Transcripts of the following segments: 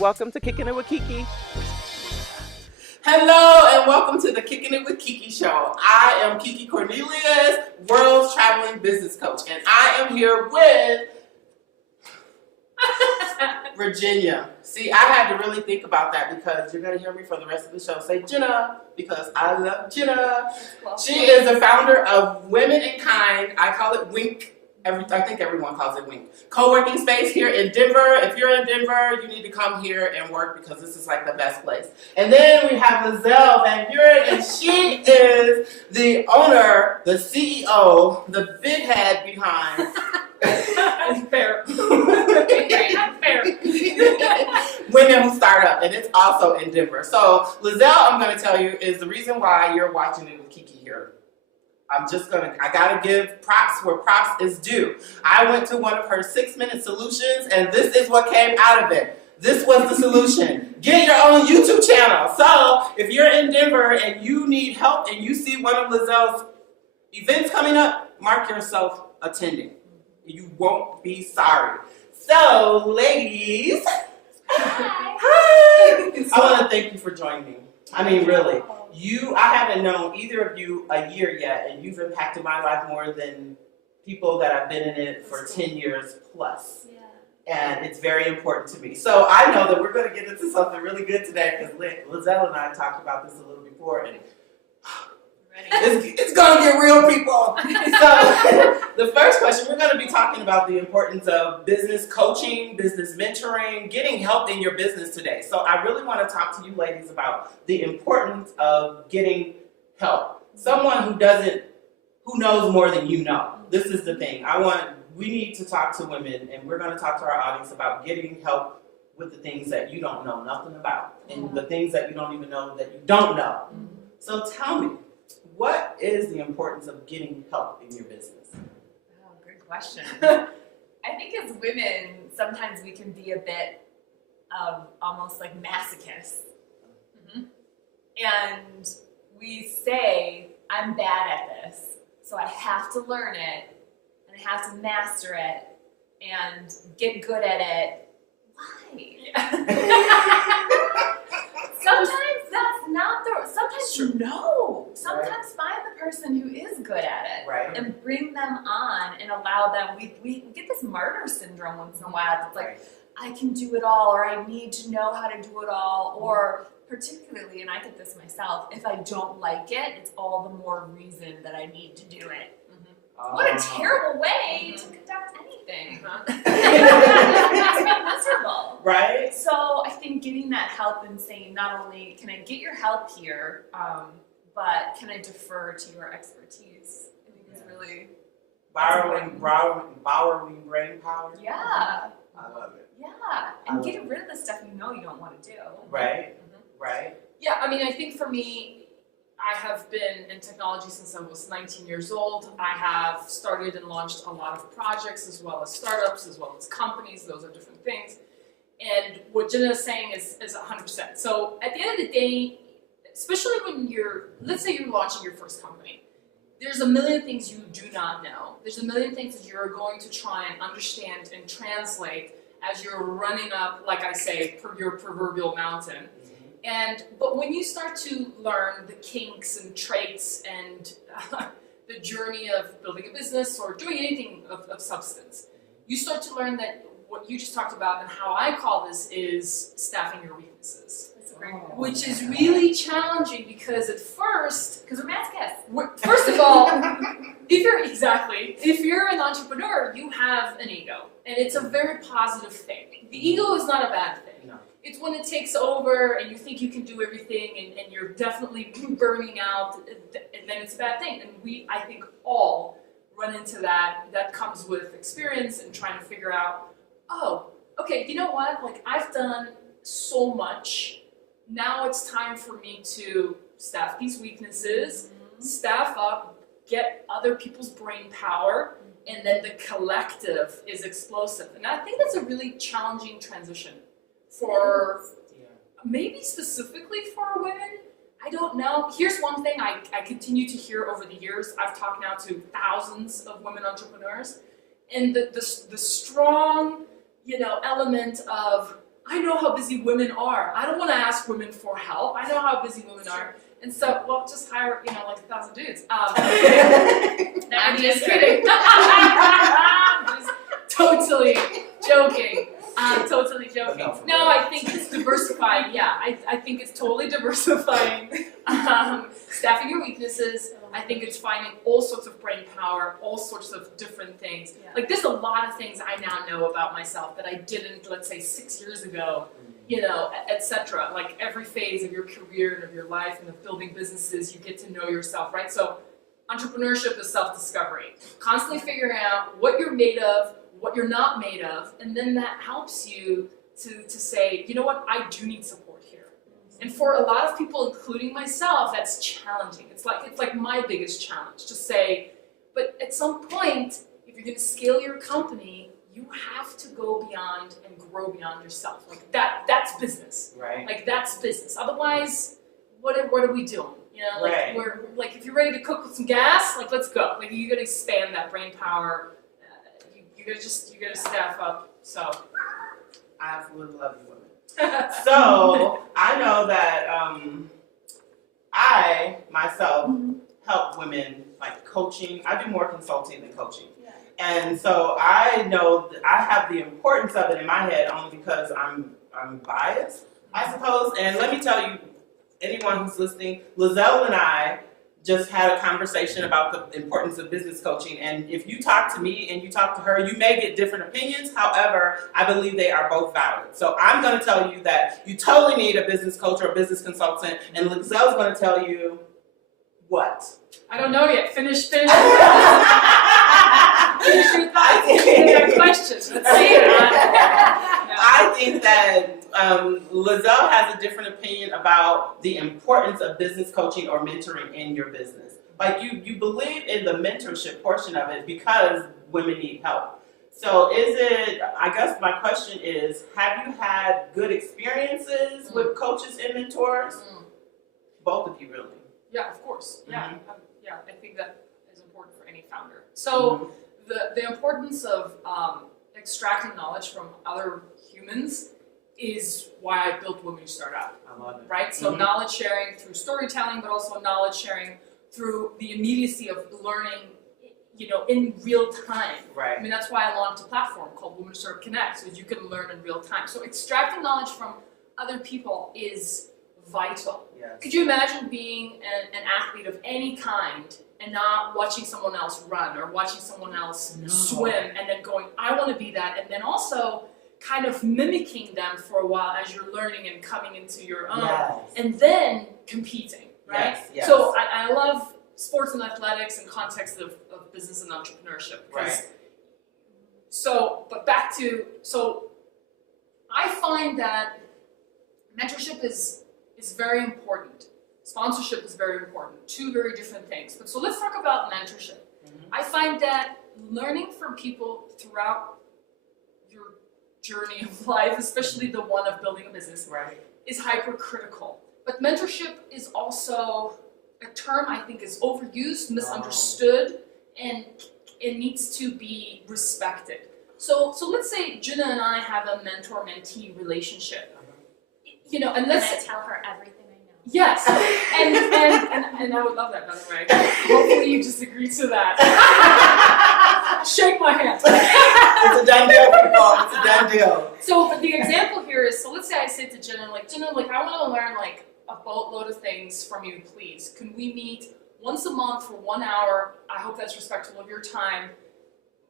Welcome to Kickin' It with KeeKee. Hello and welcome to the Kickin' It with KeeKee show. I am KeeKee Cornelious, world's traveling business coach, and I am here with Virginia. See, I had to really think about that because you're going to hear me for the rest of the show say Jenna because I love Jenna. She is the founder of Women in Kind. I call it Wink. I think everyone calls it Wink. Co-working space here in Denver. If you're in Denver, you need to come here and work because this is like the best place. And then we have Lizelle and Vuuren, and she is the owner, the CEO, the big head behind. Fair. Fair. Women Who Start Up, and it's also in Denver. So Lizelle, I'm going to tell you, is the reason why you're watching it with KeeKee here. I gotta give props where props is due. I went to one of her 6-minute solutions, and this is what came out of it. This was the solution. Get your own YouTube channel. So if you're in Denver and you need help and you see one of Lizelle's events coming up, mark yourself attending. You won't be sorry. So, ladies, hi. I want to thank you for joining me. I mean, really. I haven't known either of you a year yet, and you've impacted my life more than people that have been in it for 10 years plus. Yeah. And it's very important to me. So I know that we're going to get into something really good today because Lizelle and I talked about this a little before, and it's going to get real, people. So the first question, we're going to be talking about the importance of business coaching, business mentoring, getting help in your business today. So I really want to talk to you ladies about the importance of getting help. Someone who knows more than you know. This is the thing. We need to talk to women, and we're going to talk to our audience about getting help with the things that you don't know nothing about, and the things that you don't even know that you don't know. So tell me, what is the importance of getting help in your business? Oh, good question. I think as women, sometimes we can be a bit of almost like masochists. Mm-hmm. And we say, I'm bad at this, so I have to learn it, and I have to master it, and get good at it. Why? Yeah. Sometimes that's not sometimes Sure. Sometimes find the person who is good at it, right, and bring them on and allow them. We get this martyr syndrome once in a while. It's like, I can do it all, or I need to know how to do it all, or particularly, and I get this myself, if I don't like it, it's all the more reason that I need to do it. What a terrible way to conduct anything. It makes me miserable. Right? So I think getting that help and saying, not only can I get your help here, but can I defer to your expertise? I think is really borrowing brain power. Yeah. I love it. Yeah. And getting rid of the stuff you know you don't want to do. Right. Right. Yeah, I mean, I think for me, I have been in technology since I was 19 years old. I have started and launched a lot of projects as well as startups, as well as companies. Those are different things. And what Jenna is saying is 100%. So at the end of the day, especially when let's say you're launching your first company, there's a million things you do not know. There's a million things that you're going to try and understand and translate as you're running up, like I say, your proverbial mountain. But when you start to learn the kinks and traits and the journey of building a business or doing anything of substance, you start to learn that what you just talked about and how I call this is staffing your weaknesses. Which is really challenging because at first, because we're masochists. First of all, if you're an entrepreneur, you have an ego, and it's a very positive thing. The ego is not a bad thing. No. It's when it takes over and you think you can do everything and you're definitely burning out, and then it's a bad thing. And I think, all run into that. That comes with experience and trying to figure out, oh, okay, you know what? Like, I've done so much. Now it's time for me to staff these weaknesses, staff up, get other people's brain power, and then the collective is explosive. And I think that's a really challenging transition for maybe specifically for women. I don't know. Here's one thing I continue to hear over the years. I've talked now to thousands of women entrepreneurs, and the strong, element of, I know how busy women are. I don't want to ask women for help. I know how busy women are. And so, well, just hire, like 1,000 dudes. I'm just kidding. Just totally joking. Totally joking. No, I think it's diversifying. Yeah, I think it's totally diversifying. Staffing your weaknesses. I think it's finding all sorts of brain power, all sorts of different things. Yeah. Like there's a lot of things I now know about myself that I didn't, let's say, 6 years ago, etc. Like every phase of your career and of your life and of building businesses, you get to know yourself, right? So entrepreneurship is self-discovery. Constantly figuring out what you're made of, what you're not made of, and then that helps you to say, you know what, I do need support here. And for a lot of people, including myself, that's challenging. It's like my biggest challenge to say, but at some point, if you're going to scale your company, you have to go beyond and grow beyond yourself. Like that's business. Right. Like that's business. Otherwise, what are we doing? Like Right. we're like if you're ready to cook with some gas, like let's go. Like you got to expand that brain power. You gotta staff up. So I absolutely love you women. So I know that I myself help women like coaching. I do more consulting than coaching. Yeah. And so I know that I have the importance of it in my head only because I'm biased, I suppose. And let me tell you, anyone who's listening, Lizelle and I just had a conversation about the importance of business coaching. And if you talk to me and you talk to her, you may get different opinions. However, I believe they are both valid. So I'm going to tell you that you totally need a business coach or a business consultant. And Lizelle's going to tell you what? I don't know yet. Finish. Finish your thoughts. Finish your questions. Let's see it. I think that Lizelle has a different opinion about the importance of business coaching or mentoring in your business. Like you believe in the mentorship portion of it because women need help. So I guess my question is, have you had good experiences with coaches and mentors? Both of you really. Yeah, of course. Yeah, I think that is important for any founder. So the importance of extracting knowledge from other humans is why I built Women Who Start Out. I love it. Right? So knowledge sharing through storytelling, but also knowledge sharing through the immediacy of learning, in real time. Right. I mean, that's why I launched a platform called Women Who Start Connect, so you can learn in real time. So extracting knowledge from other people is vital. Yes. Could you imagine being an athlete of any kind and not watching someone else run or watching someone else swim and then going, I want to be that, and then also kind of mimicking them for a while as you're learning and coming into your own, and then competing, right? Yes. So I love sports and athletics in context of business and entrepreneurship. Right. But back to, I find that mentorship is very important. Sponsorship is very important. Two very different things. But so let's talk about mentorship. I find that learning from people throughout your journey of life, especially the one of building a business, is hypercritical. But mentorship is also a term I think is overused, misunderstood, and it needs to be respected. So let's say Jenna and I have a mentor-mentee relationship. And let's Can I tell her everything I know? Yes, and I would love that, by the way. Hopefully you just agree to that. Shake my hand. It's a done deal, people. It's a done deal. So, but the example here is, so let's say I say to Jenna, I want to learn a boatload of things from you, please. Can we meet once a month for 1 hour? I hope that's respectful of your time.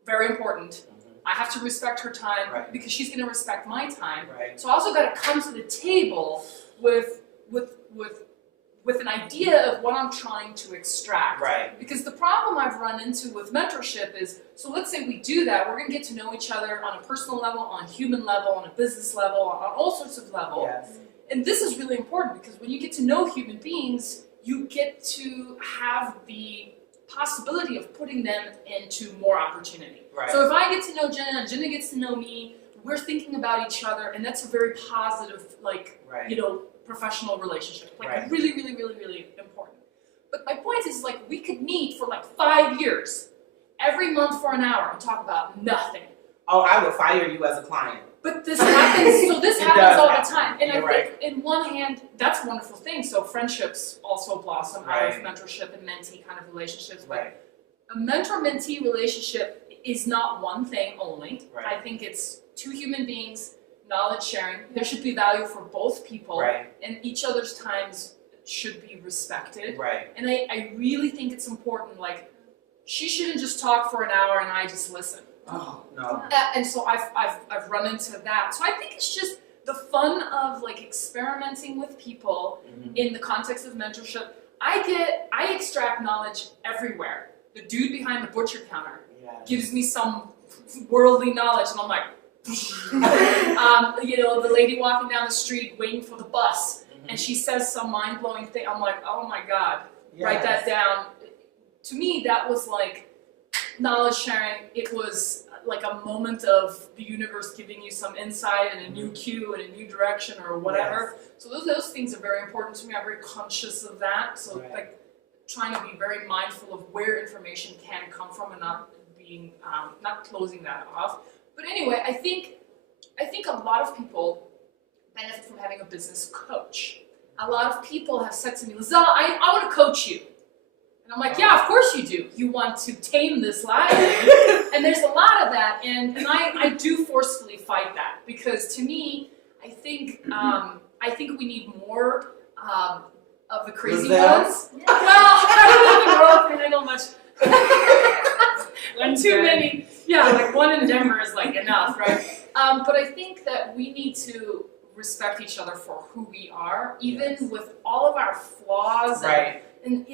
Very important. I have to respect her time because she's going to respect my time. Right. So I also got to come to the table with an idea of what I'm trying to extract. Right. Because the problem I've run into with mentorship is, so let's say we do that, we're going to get to know each other on a personal level, on a human level, on a business level, on all sorts of levels. Yes. And this is really important because when you get to know human beings, you get to have the possibility of putting them into more opportunity. Right. So if I get to know Jenna and Jenna gets to know me, we're thinking about each other, and that's a very positive, professional relationship. Really, really, really, really important. But my point is, we could meet for 5 years, every month for an hour, and talk about nothing. Oh, I would fire you as a client. But this happens, so this It happens does all happen. the time. And You're I think in one hand, that's a wonderful thing. So friendships also blossom out of Right. mentorship and mentee kind of relationships. But Right. a mentor-mentee relationship is not one thing only. Right. I think it's two human beings, knowledge sharing. There should be value for both people, Right. and each other's times should be respected. Right. And I really think it's important, like, she shouldn't just talk for an hour and I just listen. Oh no. And so I've run into that. So I think it's just the fun of like experimenting with people Mhm. in the context of mentorship. I extract knowledge everywhere. The dude behind the butcher counter Yeah. gives me some worldly knowledge, and I'm like, the lady walking down the street waiting for the bus, and she says some mind-blowing thing. I'm like, oh my God, write that down. To me, that was like knowledge sharing. It was like a moment of the universe giving you some insight and a new cue and a new direction or whatever. So those things are very important to me. I'm very conscious of that. So Right. like trying to be very mindful of where information can come from and not being not closing that off. But anyway, I think a lot of people benefit from having a business coach. A lot of people have said to me, Lizelle, I want to coach you. And I'm like, yeah, of course you do. You want to tame this lion. And there's a lot of that. And I do forcefully fight that, because to me, I think we need more of the crazy Lizelle? ones. Well, I don't live in the world can handle much. One too many. Yeah, like one in Denver is like enough, right? But I think that we need to respect each other for who we are, even with all of our flaws. Right. And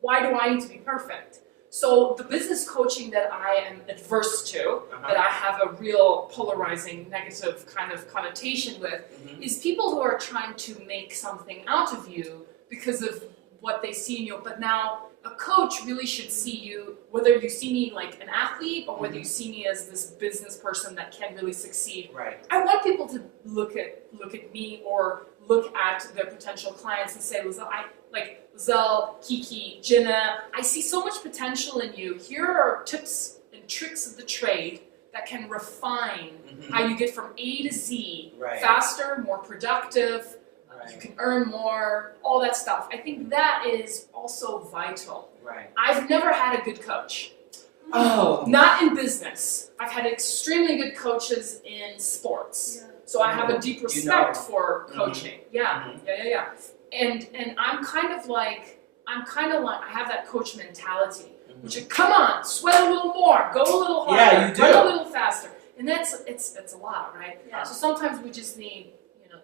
why do I need to be perfect? So the business coaching that I am adverse to, that I have a real polarizing negative kind of connotation with, Mhm. is people who are trying to make something out of you because of what they see in you. But now a coach really should see you, whether you see me like an athlete or whether you see me as this business person that can really succeed. Right. I want people to look at me or look at their potential clients and say, Lizelle, KeeKee, Jenna, I see so much potential in you. Here are tips and tricks of the trade that can refine how you get from A to Z Right. faster, more productive, you can earn more, all that stuff. I think that is also vital. Right. I've never had a good coach. Oh. Not in business. I've had extremely good coaches in sports. So I have a deep respect for coaching. Yeah. And I'm kind of like I have that coach mentality, which is, come on, sweat a little more, go a little harder, Yeah, you do. run a little faster. And it's a lot, right? Yeah. So sometimes we just need,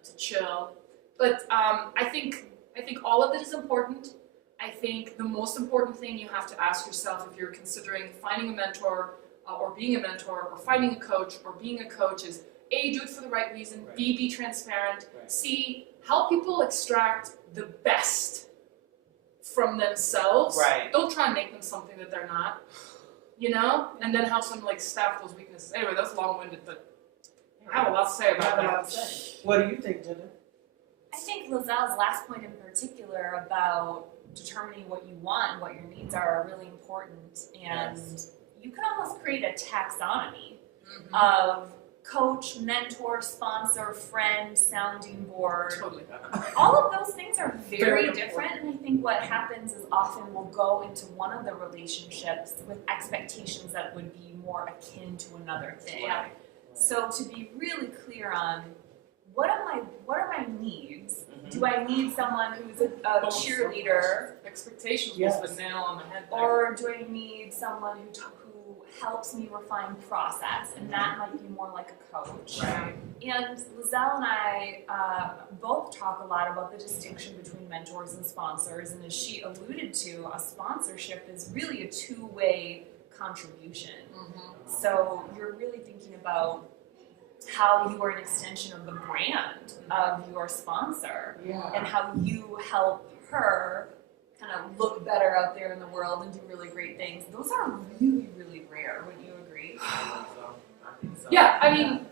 to chill. But I think all of it is important. I think the most important thing you have to ask yourself if you're considering finding a mentor or being a mentor or finding a coach or being a coach is A, do it for the right reason, Right. B, be transparent, Right. C, help people extract the best from themselves. Right. Don't try and make them something that they're not, and then help them like staff those weaknesses. Anyway, that's long-winded, but I have a lot to say about that. What do you think, Jenna? I think Lizelle's last point in particular about determining what you want and what your needs are really important. And you can almost create a taxonomy of coach, mentor, sponsor, friend, sounding board. Totally. All of those things are very Very different, and I think what happens is often we'll go into one of the relationships with expectations that would be more akin to another thing. Yeah. So to be really clear on what are my needs? Do I need someone who's a cheerleader, Expectations Yes. was the nail on the head there. or do I need someone who helps me refine process? And that might be more like a coach. Right. And Lizelle and I both talk a lot about the distinction between mentors and sponsors. And as she alluded to, a sponsorship is really a two-way contribution. So you're really thinking about how you are an extension of the brand of your sponsor and how you help her kind of look better out there in the world and do really great things. Those are really, really rare. Wouldn't you agree? I think so. Yeah, I mean,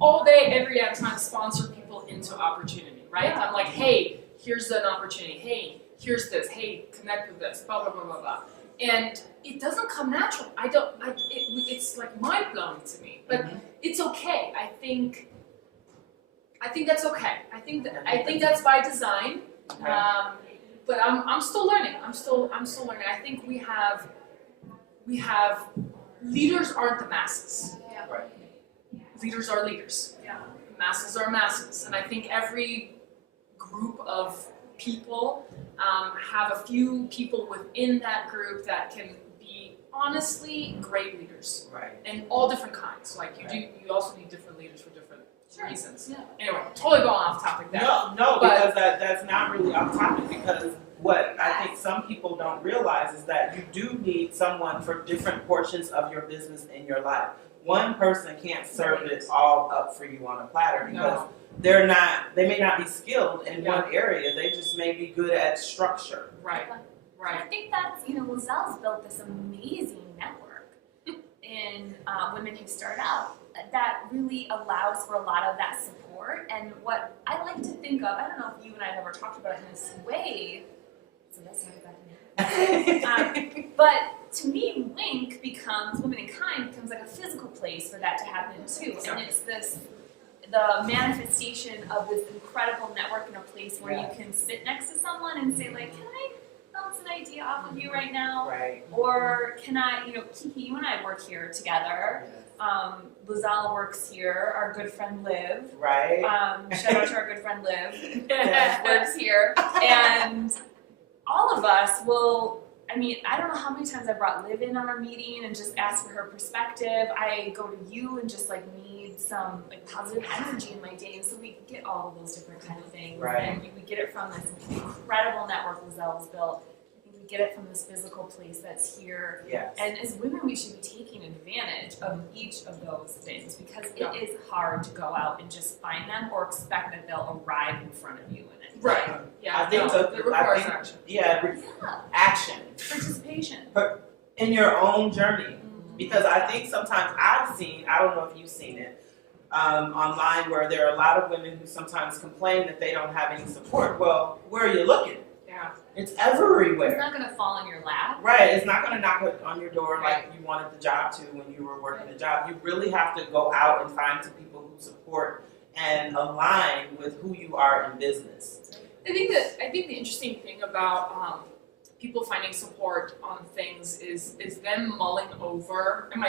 all day, every day, I'm trying to sponsor people into opportunity, right? I'm like, hey, here's an opportunity. Hey, here's this. Hey, connect with this. Blah, blah, blah, blah, blah. And it doesn't come natural. It's like mind blowing to me, but it's okay. I think that's okay. I think that's by design. But I'm still learning. I'm still learning. I think we have leaders aren't the masses. Yeah. Right. Leaders are leaders. Yeah. Masses are masses, and I think every group of people have a few people within that group that can be honestly great leaders, Right. and all different kinds. Like you also need different leaders for different reasons. Yeah. Anyway, totally going off topic there. No, But- because that's not really off topic, because what I think some people don't realize is that you do need someone for different portions of your business in your life. One person can't serve it all up for you on a platter, because they may not be skilled in one area, they just may be good at structure. Right. I think that's, Lizelle's built this amazing network in women who start out that really allows for a lot of that support. And what I like to think of, I don't know if you and I have ever talked about it in this way, so let's talk about it. But to me, Wink becomes, Women in Kind becomes like a physical place for that to happen too. And it's the manifestation of this incredible network in a place where you can sit next to someone and say like, can I bounce an idea off of you right now? Right. Or can I, KeeKee, you and I work here together. Lizelle works here, our good friend Liv. Right. Shout out to our good friend Liv. Works here. And all of us will, I don't know how many times I brought Liv in on our meeting and just asked for her perspective. I go to you and just need some positive energy in my day. And so we get all of those different kind of things. Right. And we get it from this incredible network Lizelle's built. I think we get it from this physical place that's here. Yes. And as women, we should be taking advantage of each of those things, because it is hard to go out and just find them or expect that they'll arrive in front of you in it. Right. Yeah. I think it requires action. Action. Participation. In your own journey. Because I think sometimes I've seen, I don't know if you've seen it, online, where there are a lot of women who sometimes complain that they don't have any support. Well, where are you looking? Yeah. It's everywhere. It's not going to fall in your lap. Right. It's not going to knock on your door like you wanted the job to when you were working the job. You really have to go out and find some people who support and align with who you are in business. I think the interesting thing about people finding support on things is them mulling over, am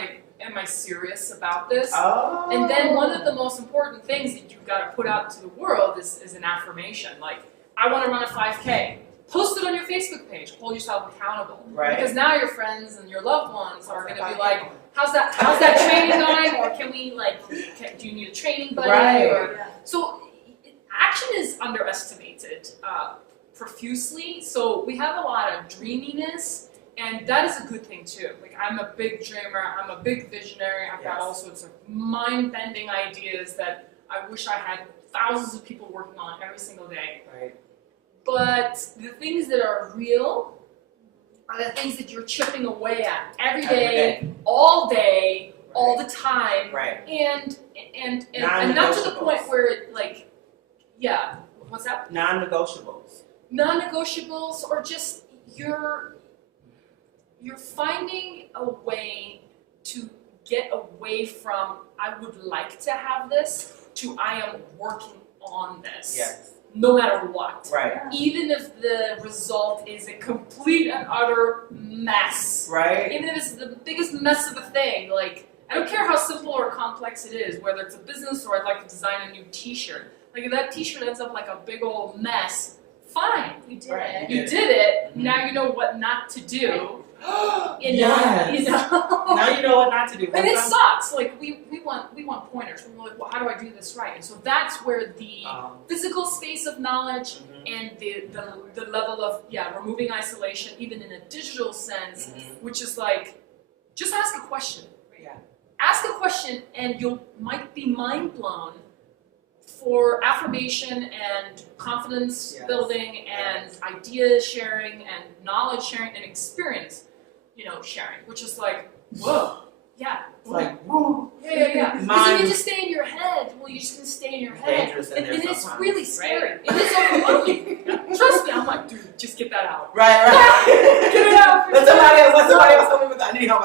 I serious about this? Oh. And then one of the most important things that you've got to put out to the world is an affirmation. Like, I want to run a 5K. Post it on your Facebook page. Hold yourself accountable. Right. Because now your friends and your loved ones are going to be like, how's that training going? Or can we do you need a training buddy? Right. So action is underestimated profusely. So we have a lot of dreaminess, and that is a good thing too. Like, I'm a big dreamer. I'm a big visionary. I've got all sorts of mind-bending ideas that I wish I had thousands of people working on every single day. Right. But the things that are real are the things that you're chipping away at every day, all day, all the time. Right. And not to the point where what's that? Non-negotiables. Non-negotiables, or just you're finding a way to get away from I would like to have this to I am working on this. Yes. No matter what. Right. Even if the result is a complete and utter mess. Right. Even if it's the biggest mess of a thing, like, I don't care how simple or complex it is, whether it's a business or I'd like to design a new t-shirt. Like, if that t-shirt ends up like a big old mess, fine. You did Right. it. You did it, Mhm. now you know what not to do. Yes. You know? Now you know what not to do. And it sucks. Like, we want pointers. We're like, well, how do I do this right? And so that's where the physical space of knowledge and the level of removing isolation, even in a digital sense, which is like, just ask a question. Yeah. Ask a question, and you might be mind blown for affirmation and confidence building and idea sharing and knowledge sharing and experience, sharing, which is like, whoa, yeah. It's like, woo. Yeah. Because if you just stay in your head, well, you're just going to stay in your head. Dangerous in And there it's sometimes, really scary. It is overwhelming. Trust me, I'm like, dude, just get that out. Right. Get it out. But somebody else let somebody else tell me what I need help.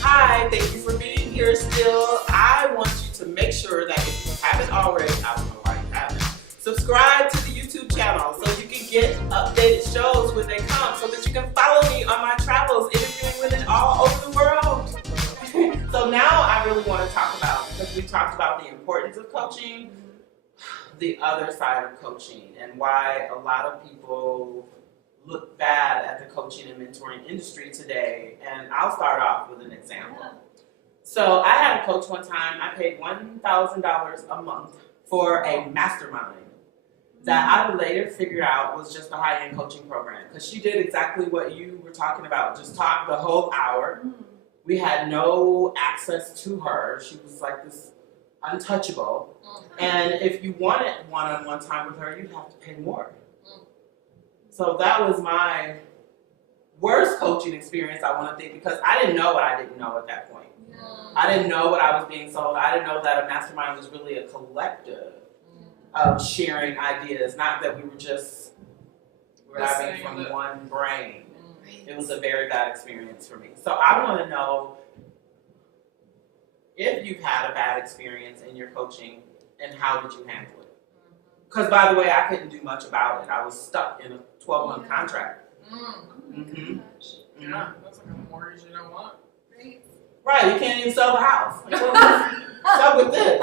Hi, thank you for being here still. I want you to make sure that if you haven't already, I don't know why you haven't, subscribe to the YouTube channel so you can get updated shows when they come, so that you can follow me on my travels, interviewing women all over the world. So now I really want to talk about, because we talked about the importance of coaching, the other side of coaching, and why a lot of people look bad at the coaching and mentoring industry today. And I'll start off with an example. So I had a coach one time. I paid $1,000 a month for a mastermind that I would later figure out was just a high-end coaching program, because she did exactly what you were talking about, just talk the whole hour. We had no access to her. She was like this untouchable. And if you wanted one-on-one time with her, you'd have to pay more. So that was my worst coaching experience, I want to think, because I didn't know what I didn't know at that point. I didn't know what I was being sold. I didn't know that a mastermind was really a collective of sharing ideas, not that we were just grabbing from one brain. It was a very bad experience for me. So I want to know if you've had a bad experience in your coaching, and how did you handle it? Because, by the way, I couldn't do much about it. I was stuck in a 12-month contract. Yeah, that's like a mortgage you don't want. Right, you can't even sell the house. What's up with this?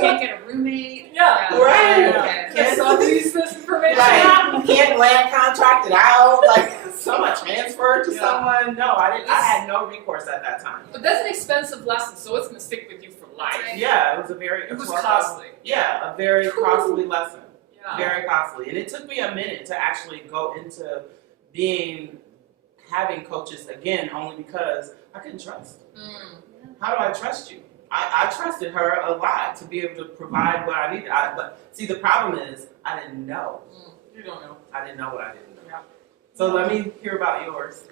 Can't get a roommate. Yeah. Right. Okay. Can't sell this information. Right. You can't land contract it out. Like, someone transferred to someone. No, I didn't. I had no recourse at that time. But that's an expensive lesson, so it's gonna stick with you for life. Yeah, it was a very. It was costly. Yeah, a very costly lesson. Yeah. Very costly, and it took me a minute to actually go into having coaches again, only because I couldn't trust. How do I trust you? I trusted her a lot to be able to provide what I needed. But see, the problem is I didn't know. You don't know. I didn't know what I didn't know. Yeah. So let me hear about yours.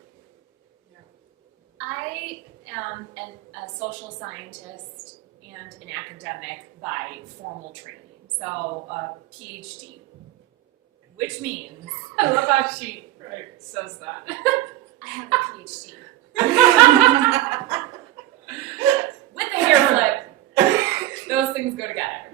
I am a social scientist and an academic by formal training, so a PhD, which means I love how she says that. I have a PhD. With a hair flip, those things go together.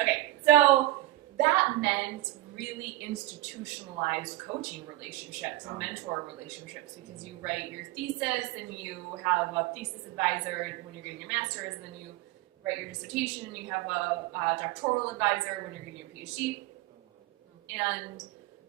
Okay, so that meant really institutionalized coaching relationships and mentor relationships, because you write your thesis and you have a thesis advisor when you're getting your master's, and then you write your dissertation and you have a doctoral advisor when you're getting your PhD. And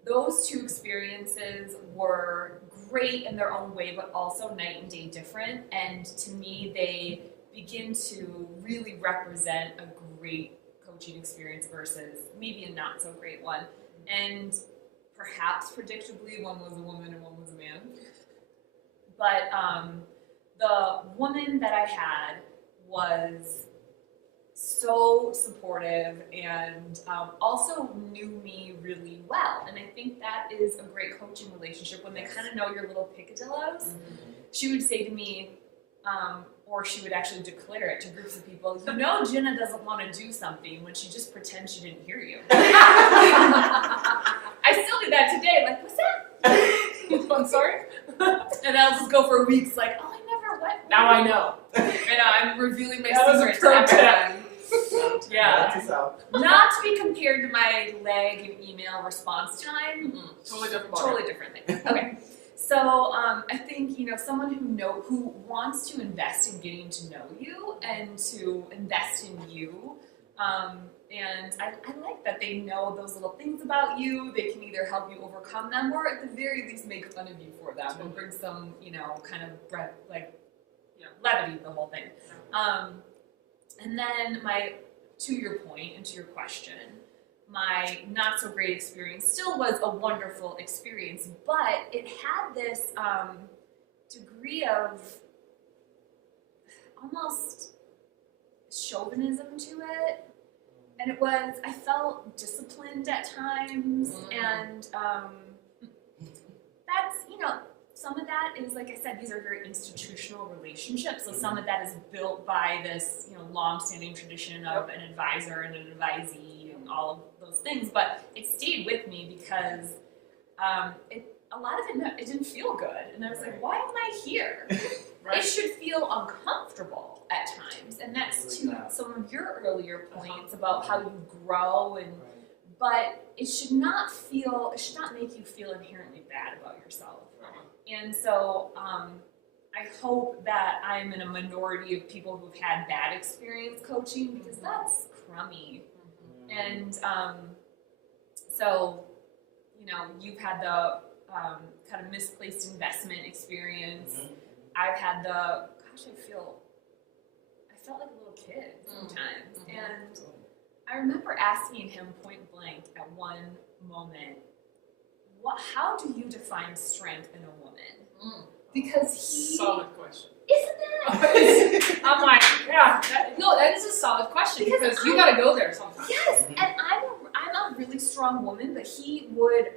those two experiences were great in their own way, but also night and day different. And to me, they begin to really represent a great coaching experience versus maybe a not so great one. And perhaps predictably, one was a woman and one was a man. But the woman that I had was so supportive and also knew me really well. And I think that is a great coaching relationship, when they kind of know your little picadillos. She would say to me, or she would actually declare it to groups of people, you know, Jenna doesn't want to do something when she just pretends she didn't hear you. I still do that today. Like, what's that? I'm sorry? And I'll just go for weeks like, oh, I never went. Now I know. And I'm revealing my That was a secrets to pro tip. everyone. Yeah. That's yourself. Not to be compared to my leg and email response time. Totally different. Totally different thing. Okay. So I think, you know, someone who wants to invest in getting to know you and to invest in you. And I like that they know those little things about you. They can either help you overcome them, or at the very least make fun of you for them and bring some, you know, kind of levity to the whole thing. And then to your point and to your question, my not so great experience still was a wonderful experience, but it had this degree of almost chauvinism to it. And it was, I felt disciplined at times, and that's, you know, some of that is, like I said, these are very institutional relationships, so some of that is built by this, you know, long-standing tradition of an advisor and an advisee and all of those things, but it stayed with me because a lot of it didn't feel good. And I was like, why am I here? Right. It should feel uncomfortable at times. And that's to some of your earlier points about how you grow and but it should not make you feel inherently bad about yourself. And so I hope that I'm in a minority of people who've had bad experience coaching because that's crummy. And so, you know, you've had the kind of misplaced investment experience. I've had I felt like a little kid sometimes. And I remember asking him point blank at one moment, how do you define strength in a woman? Because solid question. Isn't it? I'm like, yeah, that is a solid question because you gotta go there sometimes. Yes, and I'm a really strong woman, but he would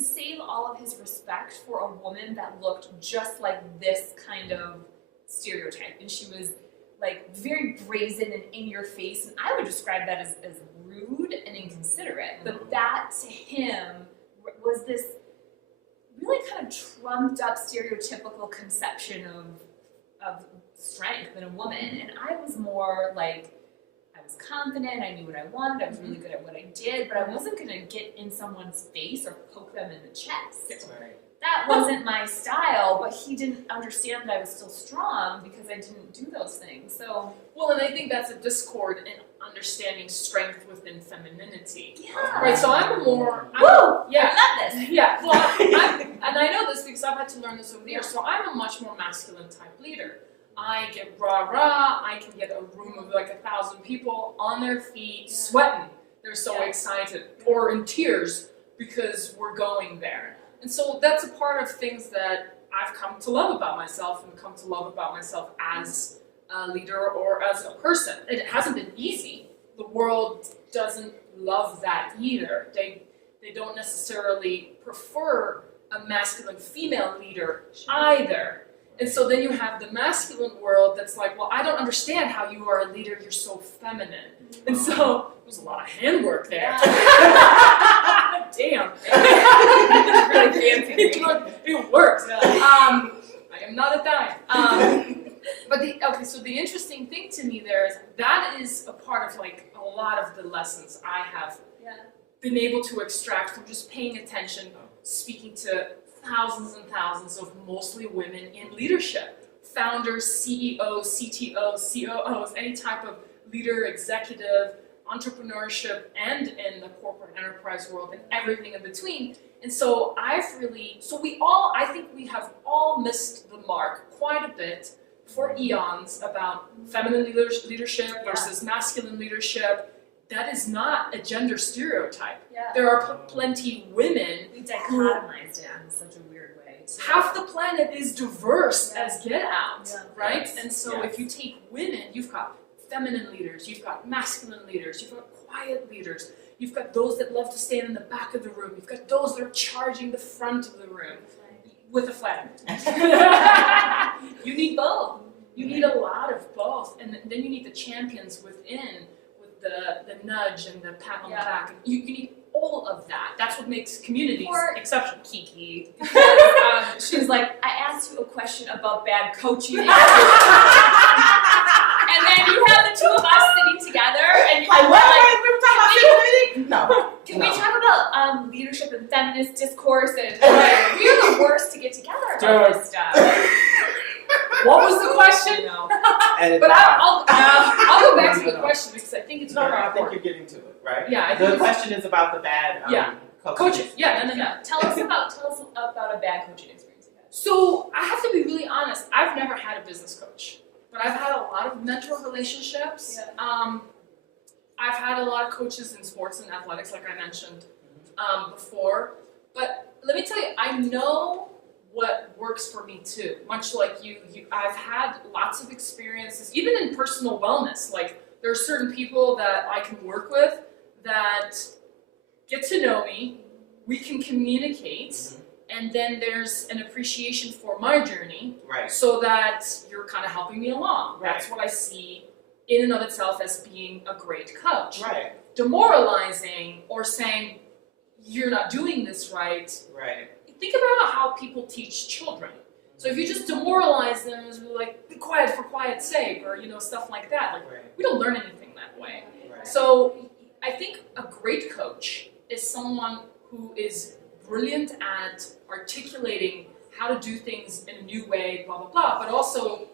save all of his respect for a woman that looked just like this kind of stereotype, and she was like very brazen and in your face, and I would describe that as rude and inconsiderate. But that to him was this really kind of trumped up stereotypical conception of strength in a woman, and I was more like, I was confident, I knew what I wanted, I was really good at what I did, but I wasn't going to get in someone's face or poke them in the chest. That wasn't my style, but he didn't understand that I was still strong because I didn't do those things. So, well, and I think that's a discord in understanding strength within femininity. Yeah. Right, so I love this. Yeah, well, and I know this because I've had to learn this over the years, so I'm a much more masculine type leader. I get rah-rah, I can get a room of like 1,000 people on their feet, sweating. They're so excited, or in tears because we're going there. And so that's a part of things that I've come to love about myself and come to love about myself as a leader or as a person. It hasn't been easy. The world doesn't love that either. They don't necessarily prefer a masculine female leader either. And so then you have the masculine world that's like, well, I don't understand how you are a leader, you're so feminine. And so there's a lot of handwork there. Damn. Really fancy. It works. I am not a dime. But so the interesting thing to me there is that is a part of like a lot of the lessons I have been able to extract from just paying attention, speaking to thousands and thousands of mostly women in leadership. Founders, CEOs, CTOs, COOs, any type of leader, executive, entrepreneurship, and in the corporate enterprise world and everything in between. And so I think we have all missed the mark quite a bit for eons about feminine leadership versus masculine leadership. That is not a gender stereotype. Yeah. There are plenty women. We dichotomized it in such a weird way. Half the planet is diverse as get out, right? Yes. And so if you take women, you've got feminine leaders, you've got masculine leaders, you've got quiet leaders, you've got those that love to stand in the back of the room, you've got those that are charging the front of the room with a flag. You need both. You need a lot of both, and then you need the champions within, with the nudge and the pat on the back. And you need all of that. That's what makes communities exceptional. KeeKee. She was like, I asked you a question about bad coaching. And then you have the two of us sitting together, and you're like, we were talking about femininity? No. Can we talk about leadership and feminist discourse? And we're the worst to get together about this stuff. What was the question? No. But I'll go back to the question because I think it's very I think important. you're getting to it, right? Yeah, I think the question is about the bad coaching. Yeah, no. Tell us about a bad coaching experience you had. So I have to be really honest. I've never had a business coach, but I've had a lot of mentor relationships. Yeah. I've had a lot of coaches in sports and athletics, like I mentioned before. But let me tell you, I know what works for me too. Much like you, I've had lots of experiences, even in personal wellness. Like there are certain people that I can work with that get to know me, we can communicate, and then there's an appreciation for my journey, so that you're kind of helping me along. That's what I see in and of itself as being a great coach. Right. Demoralizing or saying, you're not doing this right. think about how people teach children. So if you just demoralize them, as like, be quiet for quiet's sake, or stuff like that, like we don't learn anything that way. Right. So I think a great coach is someone who is brilliant at articulating how to do things in a new way, blah blah blah. But also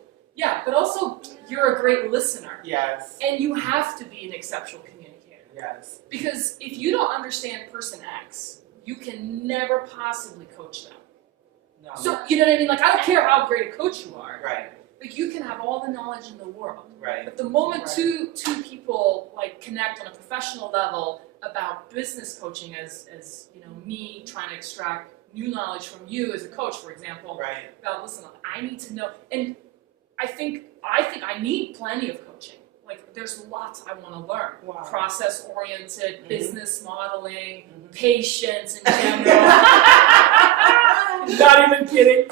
you're a great listener. Yes. And you have to be an exceptional communicator. Yes. Because if you don't understand person X, you can never possibly coach them. No. So, you know what I mean? Like, I don't care how great a coach you are. Right. Like, you can have all the knowledge in the world. Right. But the moment Right. two people, like, connect on a professional level about business coaching as me trying to extract new knowledge from you as a coach, for example, Right. about, listen, I need to know. And I think I need plenty of coaching. Like, there's lots I want to learn. Wow. Process-oriented, business modeling, Mhm. patience in general. Not even kidding.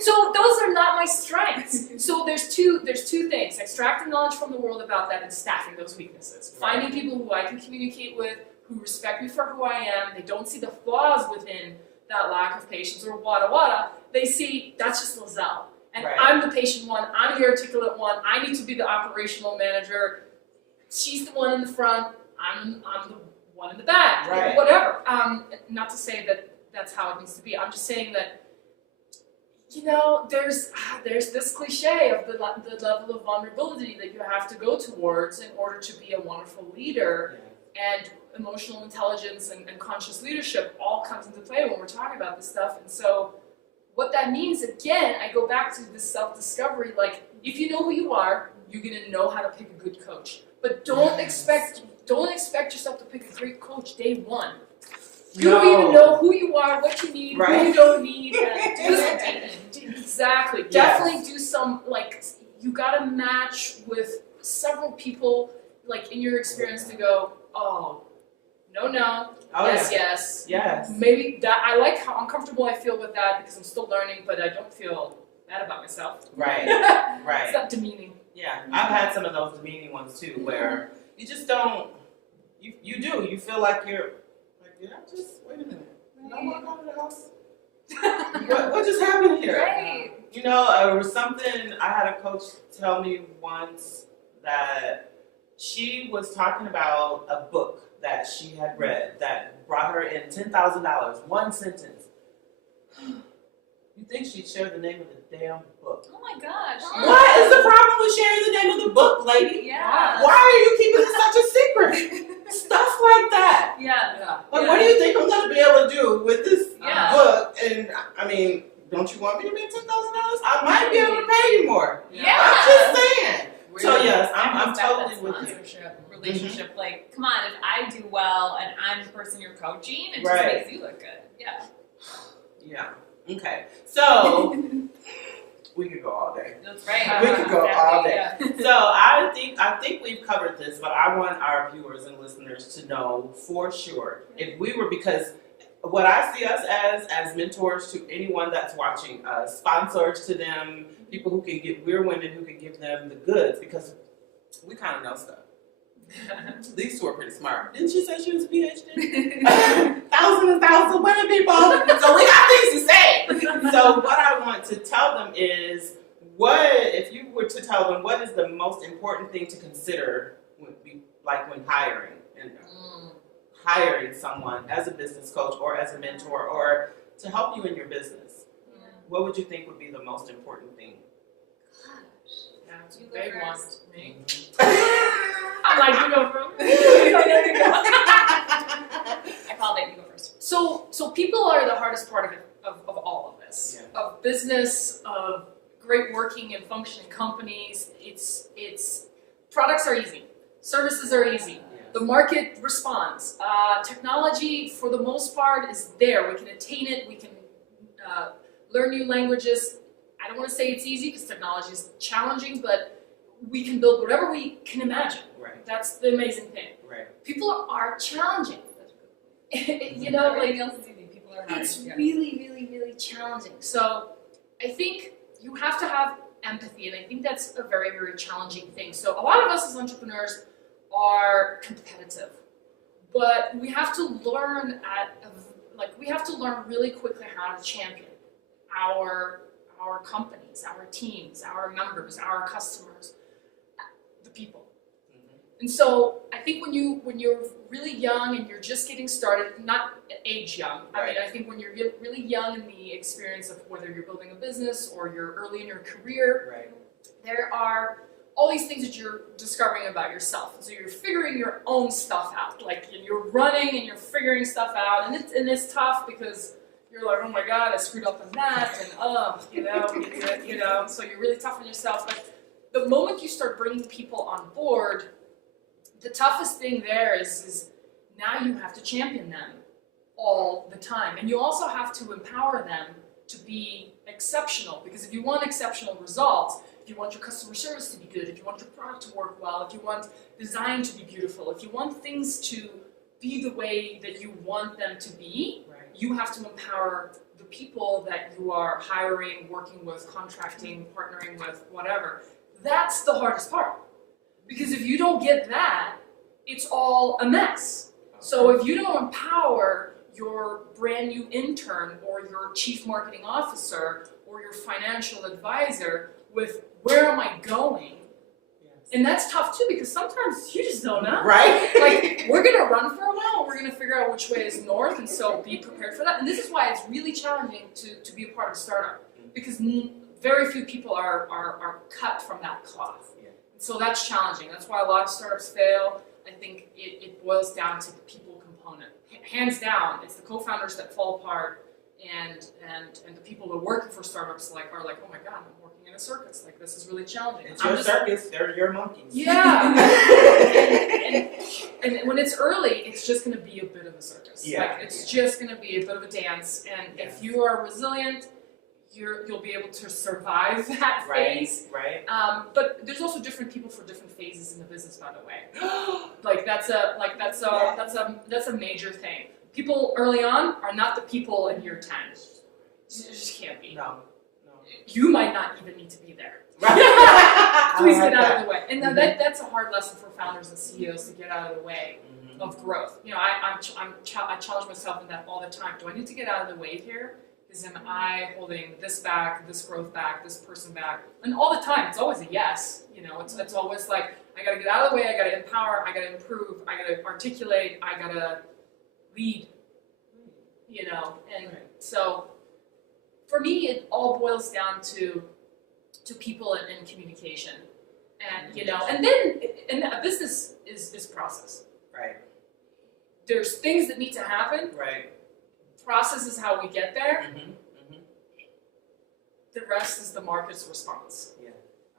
So those are not my strengths. So there's two things: extracting knowledge from the world about that, and staffing those weaknesses. Finding people who I can communicate with, who respect me for who I am. They don't see the flaws within that lack of patience or wada. They see that's just Lizelle. And Right. I'm the patient one, I'm the articulate one, I need to be the operational manager. She's the one in the front, I'm the one in the back, Right. whatever. Not to say that that's how it needs to be. I'm just saying that, there's this cliche of the level of vulnerability that you have to go towards in order to be a wonderful leader. And emotional intelligence and conscious leadership all comes into play when we're talking about this stuff. And so what that means, again, I go back to this self-discovery, like, if you know who you are, you're gonna know how to pick a good coach. But don't expect yourself to pick a great coach day one. You don't even know who you are, what you need, Right. who you don't need. Exactly. Yes. Definitely do some, you gotta match with several people, in your experience to go, oh, no, Oh, yes, yeah. yes. Yes. Maybe that, I like how uncomfortable I feel with that because I'm still learning, but I don't feel bad about myself. Right. It's Right. not demeaning. Yeah. I've had some of those demeaning ones too, where you just don't. You feel like you're. Did I just wait a minute? Did I walk out of the house? What just happened here? Right. It was something I had a coach tell me once that she was talking about a book that she had read that brought her in $10,000, one sentence. You think she'd share the name of the damn book? Oh my gosh. What is the problem with sharing the name of the book, lady? Yeah. Why are you keeping it such a secret? Stuff like that. Yeah. Like, what do you think I'm going to be able to do with this Yeah. book? And I mean, don't you want me to make $10,000? I might be able to pay you more. Yeah. I'm just saying. So Really? yes, I'm I respect totally that with you. sponsorship relationship. Like, come on, if I do well and I'm the person you're coaching, it Right. just makes you look good. Yeah. Yeah. Okay. So we could go all day. That's right. We could go all day. Yeah. So I think we've covered this, but I want our viewers and listeners to know for sure if we were, because what I see us as mentors to anyone that's watching us, sponsors to them, people who can give, we're women who can give them the goods because we kind of know stuff. These two are pretty smart. Didn't she say she was a PhD? Thousands and thousands of women, people. So we got things to say. So what I want to tell them is, if you were to tell them, what is the most important thing to consider when hiring and hiring someone as a business coach or as a mentor or to help you in your business? What would you think would be the most important thing? Yeah, it's a You go big one. first. Me? I'm like, you go first. I called it. You go first. So people are the hardest part of all of this. Yeah. Of business, of great working and functioning companies. It's products are easy. Services are easy. The market responds. Technology, for the most part, is there. We can attain it. We can learn new languages. I don't want to say it's easy because technology is challenging, but we can build whatever we can imagine. Right. That's the amazing thing. Right. People are challenging. Everything else is easy. People are hard. It's Yeah. really, really, really challenging. So I think you have to have empathy, and I think that's a very, very challenging thing. So a lot of us as entrepreneurs are competitive, but we have to learn like we have to learn really quickly how to champion our companies, our teams, our members, our customers, the people. And so I think when you're really young and you're just getting started, not age young, I mean I think when you're really young in the experience of whether you're building a business or you're early in your career, there are all these things that you're discovering about yourself. So you're figuring your own stuff out, like you're running and you're figuring stuff out, and it's tough because you're like, oh my God, I screwed up on that, and you know, so you're really tough on yourself. But the moment you start bringing people on board, the toughest thing there is now you have to champion them all the time, and you also have to empower them to be exceptional, because if you want exceptional results, if you want your customer service to be good, if you want your product to work well, if you want design to be beautiful, if you want things to be the way that you want them to be, you have to empower the people that you are hiring, working with, contracting, partnering with, whatever. That's the hardest part. Because if you don't get that, it's all a mess. So if you don't empower your brand new intern or your chief marketing officer or your financial advisor with where am I going? And that's tough too, because sometimes you just don't know. Right? Like, we're gonna run for a while, and we're gonna figure out which way is north, and so be prepared for that. And this is why it's really challenging to be a part of a startup, because very few people are cut from that cloth. So that's challenging. That's why a lot of startups fail. I think it boils down to the people component. Hands down, it's the co-founders that fall apart, and the people that are working for startups are like, oh my God, I'm working in a circus. Like, this is really challenging. It's your circus, they're your monkeys. Yeah. and when it's early, it's just going to be a bit of a circus. Yeah. Like, it's just going to be a bit of a dance. And if you are resilient, you'll be able to survive that phase. Right. But there's also different people for different phases in the business, by the way. That's a major thing. People early on are not the people in year 10. It just can't be. No. You might not even need to be there. Right. Please get out of the way. And that's a hard lesson for founders and CEOs, to get out of the way of growth. You know, I challenge myself in that all the time. Do I need to get out of the way here? Am I holding this back, this growth back, this person back? And all the time, it's always a yes. You know, it's always like, I gotta get out of the way, I gotta empower, I gotta improve, I gotta articulate, I gotta lead. You know, and so for me, it all boils down to people and communication, and you know, and a business is process. Right. There's things that need to happen. Right. Process is how we get there. The rest is the market's response. Yeah.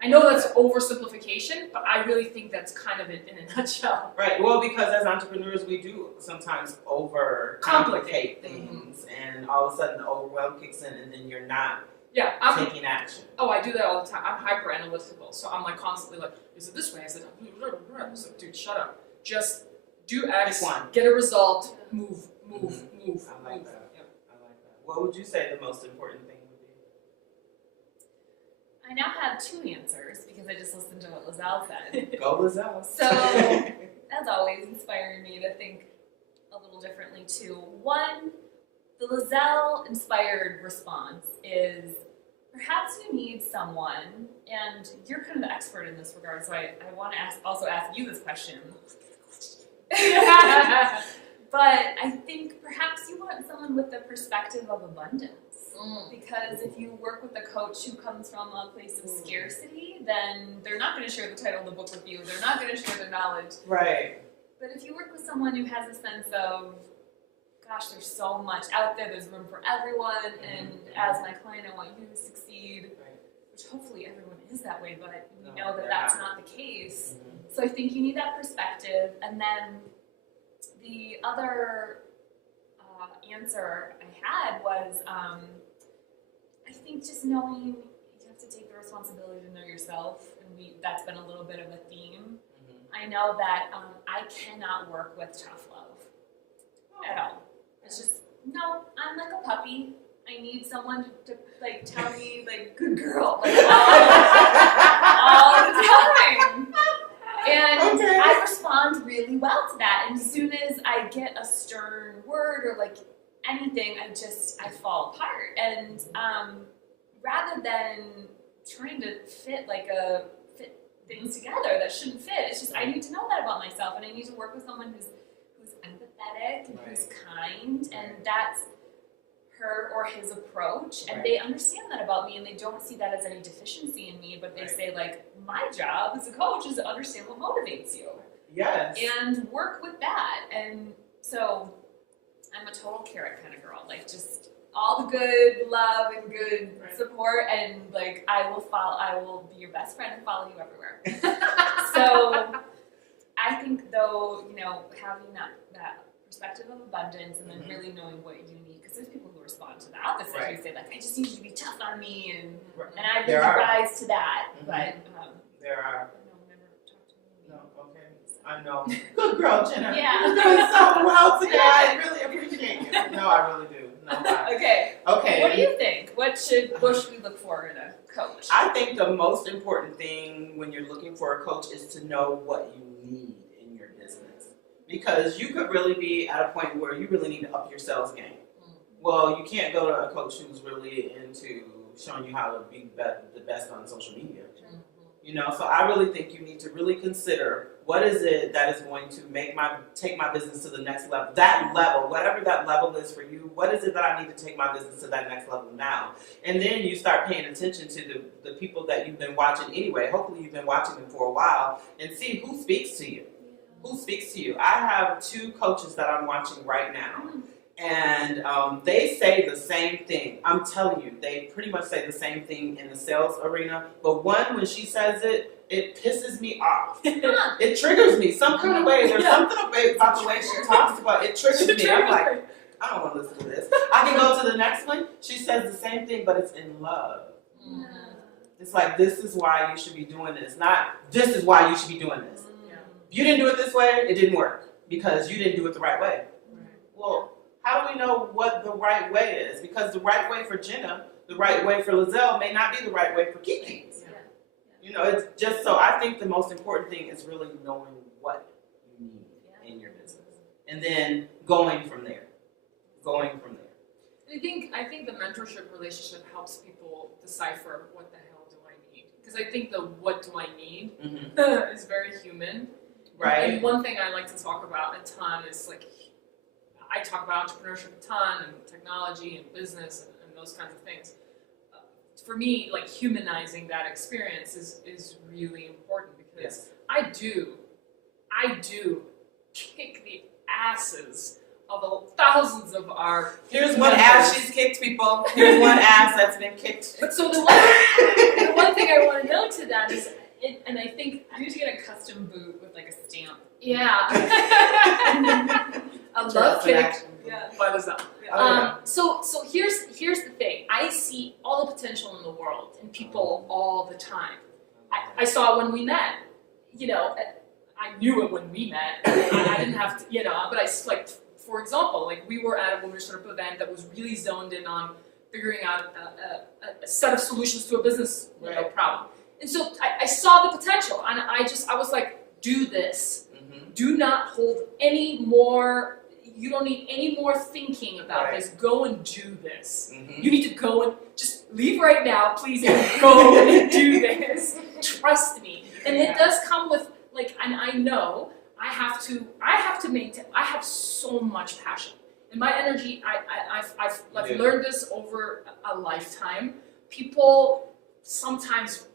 I know that's oversimplification, but I really think that's kind of it in a nutshell. Right. Well, because as entrepreneurs, we do sometimes overcomplicate things, and all of a sudden the overwhelm kicks in, and then you're not taking action. Oh, I do that all the time. I'm hyper analytical, so I'm like constantly like, is it this way? Is it? So, dude, shut up. Just do X. Get a result. Move. I like that. Yeah. I like that. What would you say the most important thing would be? I now have two answers because I just listened to what Lizelle said. Go Lizelle. So, as always, inspiring me to think a little differently too. One, the Lizelle-inspired response is, perhaps you need someone, and you're kind of the expert in this regard, so I want to also ask you this question. But I think perhaps you want someone with the perspective of abundance. Because if you work with a coach who comes from a place of scarcity, then they're not going to share the title of the book with you. They're not going to share their knowledge. Right. But if you work with someone who has a sense of, gosh, there's so much out there, there's room for everyone, and as my client, I want you to succeed, which hopefully everyone is that way, but we know that that's not the case. So I think you need that perspective. And then the other answer I had was, I think just knowing you have to take the responsibility to know yourself, and that's been a little bit of a theme. I know that I cannot work with tough love at all. It's just, no, I'm like a puppy. I need someone to like tell me like, good girl, like, all the time. And I respond really well to that. And as soon as I get a stern word or like anything, I fall apart. And rather than trying to fit things together that shouldn't fit, it's just I need to know that about myself, and I need to work with someone who's empathetic and who's kind, and that's her or his approach, and they understand that about me, and they don't see that as any deficiency in me, but they say, like, my job as a coach is to understand what motivates you. Yes. And work with that. And so I'm a total carrot kind of girl, like, just all the good love and good support, and like I will be your best friend and follow you everywhere. So I think, though, you know, having that perspective of abundance, and then really knowing what you need, because there's people who respond to the opposite, who say, like, I just need you to be tough on me, and I really rise to that. But there are. No, never talk to me. No, okay. I know. Good girl, Jenna. Yeah. You're doing so well today. I really appreciate you. No, I really do. No, Okay. Okay. What do you think? What should we look for in a coach? I think the most important thing when you're looking for a coach is to know what you need in your business. Because you could really be at a point where you really need to up your sales game. Well, you can't go to a coach who's really into showing you how to be the best on social media. You know, so I really think you need to really consider what is it that is going to take my business to the next level. That level, whatever that level is for you, what is it that I need to take my business to that next level now? And then you start paying attention to the people that you've been watching anyway. Hopefully you've been watching them for a while, and see who speaks to you. Who speaks to you? I have 2 coaches that I'm watching right now. And they say the same thing. I'm telling you, they pretty much say the same thing in the sales arena. But one, when she says it, it pisses me off. It triggers me some kind of way. There's something about the way she talks about it. It triggers me. I'm like, I don't want to listen to this. I can go to the next one. She says the same thing, but it's in love. It's like, this is why you should be doing this. Not, this is why you should be doing this. If you didn't do it this way, it didn't work. Because you didn't do it the right way. Well, how do we know what the right way is? Because the right way for Jenna, the right way for Lizelle may not be the right way for KeeKee. You know, it's just, so I think the most important thing is really knowing what you need in your business. And then going from there. I think the mentorship relationship helps people decipher what the hell do I need. Because I think the what do I need is very human. Right. And one thing I like to talk about a ton is, like, I talk about entrepreneurship a ton, and technology and business and those kinds of things. For me, like, humanizing that experience is really important, because I do kick the asses of thousands of our Here's one ass she's kicked, people. Here's one ass that's been kicked. But so the one thing I want to note to that is, and I think I need to get a custom boot with, like, a stamp. a love kick. By Lizelle. So here's the thing. I see all the potential in the world in people all the time. I saw it when we met. You know, I knew it when we met. I didn't have to, you know, but like, for example, like, we were at a women's startup event that was really zoned in on figuring out a set of solutions to a business problem. And so I saw the potential, and I was like, do this. Do not hold any more. You don't need any more thinking about this. Go and do this. You need to go and just leave right now, please, and go and do this. Trust me. And it does come with, like, and I know I have to maintain. I have so much passion, and my energy. I've learned this over a lifetime. People sometimes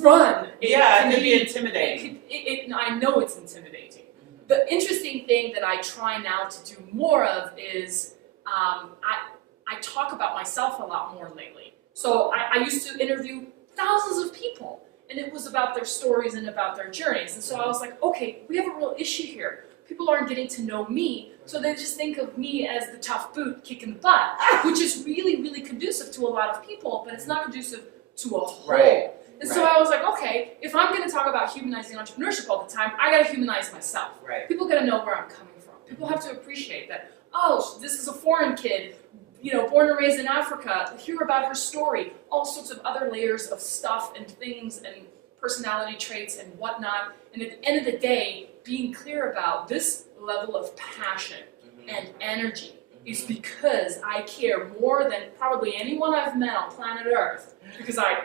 run. It can be intimidating. I know it's intimidating. The interesting thing that I try now to do more of is I talk about myself a lot more lately. So I used to interview thousands of people, and it was about their stories and about their journeys. And so I was like, okay, we have a real issue here. People aren't getting to know me, so they just think of me as the tough boot kicking the butt, which is really, really conducive to a lot of people, but it's not conducive to a whole. And so I was like, okay, if I'm going to talk about humanizing entrepreneurship all the time, I got to humanize myself. People got to know where I'm coming from. People have to appreciate that, oh, this is a foreign kid, you know, born and raised in Africa. Hear about her story, all sorts of other layers of stuff and things and personality traits and whatnot. And at the end of the day, being clear about this level of passion and energy is because I care more than probably anyone I've met on planet Earth, because I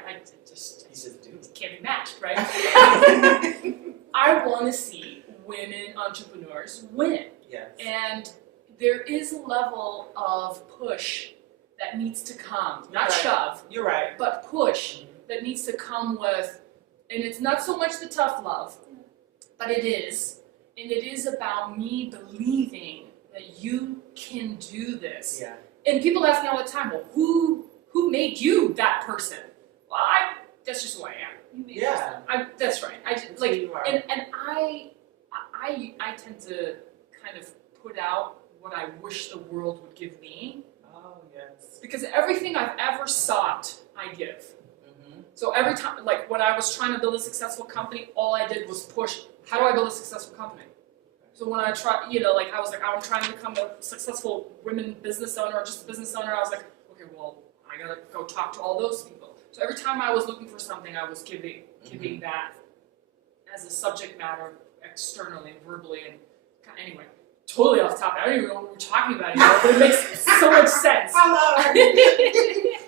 just can't be matched, right? I want to see women entrepreneurs win. Yes. And there is a level of push that needs to come, not Right. shove, You're right. but push that needs to come with, and it's not so much the tough love, but it is. And it is about me believing that you can do this. Yeah. And people ask me all the time, well, who made you that person? Well, that's just who I am. You made Yeah. yourself. That's right. I just, That's like, who you are. and I tend to kind of put out what I wish the world would give me, Oh, yes. because everything I've ever sought, I give. Mm-hmm. So every time, like when I was trying to build a successful company, all I did was push, how do I build a successful company? So when I try, like I was like, I'm trying to become a successful women business owner or just a business owner, I was like, okay, well, I gotta go talk to all those people. So every time I was looking for something, I was giving that as a subject matter externally, verbally, and anyway, totally off topic. I don't even know what we're talking about anymore, but it makes so much sense. Hello.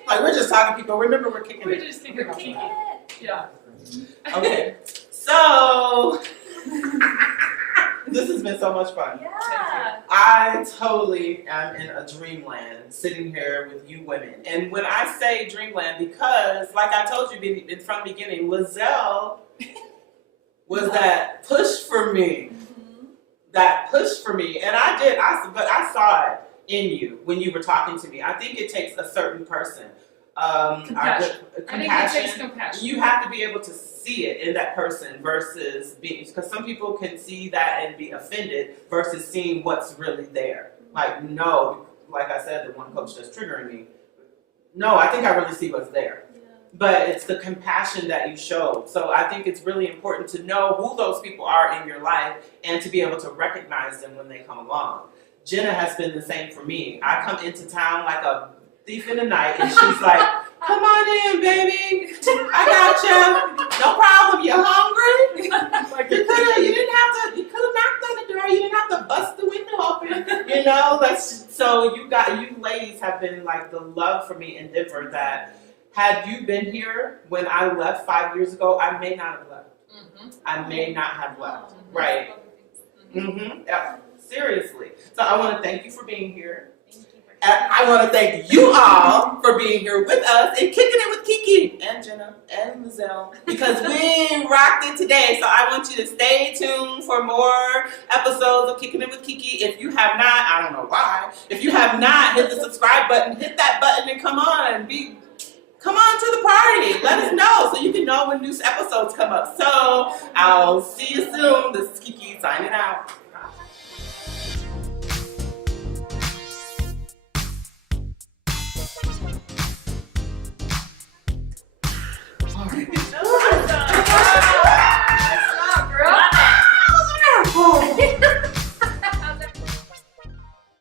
Like we're just talking, people. Remember, we're kicking We're it. just thinking of KeeKee. Yeah. Okay. So this has been so much fun. Yeah. I totally am in a dreamland sitting here with you women. And when I say dreamland, because like I told you from the beginning, Lizelle was that push for me. Mm-hmm. That push for me. And but I saw it in you when you were talking to me. I think it takes a certain person. Compassion. I think it takes compassion. You have to be able to see it in that person versus being, because some people can see that and be offended versus seeing what's really there. Like, no, like I said, the one coach that's triggering me. No, I think I really see what's there. Yeah. But it's the compassion that you showed. So I think it's really important to know who those people are in your life and to be able to recognize them when they come along. Jenna has been the same for me. I come into town like a thief in the night, and she's like, "Come on in, baby. I got you. No problem. You hungry? You could have knocked on the door. You didn't have to bust the window open. You know, so you ladies have been like the love for me in Denver that had you been here when I left 5 years ago, I may not have left. Mm-hmm. I may not have left. Oh, Right. Mm-hmm. Mm-hmm. Yeah. Seriously. So I want to thank you for being here. Thank you for And I want to thank you all for being here with us and kicking it with KeeKee and Jenna and Lizelle, because we rocked it today. So I want you to stay tuned for more episodes of Kicking It with KeeKee. If you have not, I don't know why. If you have not, hit the subscribe button, hit that button, and come on to the party. Let us know so you can know when new episodes come up. So I'll see you soon. This is KeeKee signing out. All right.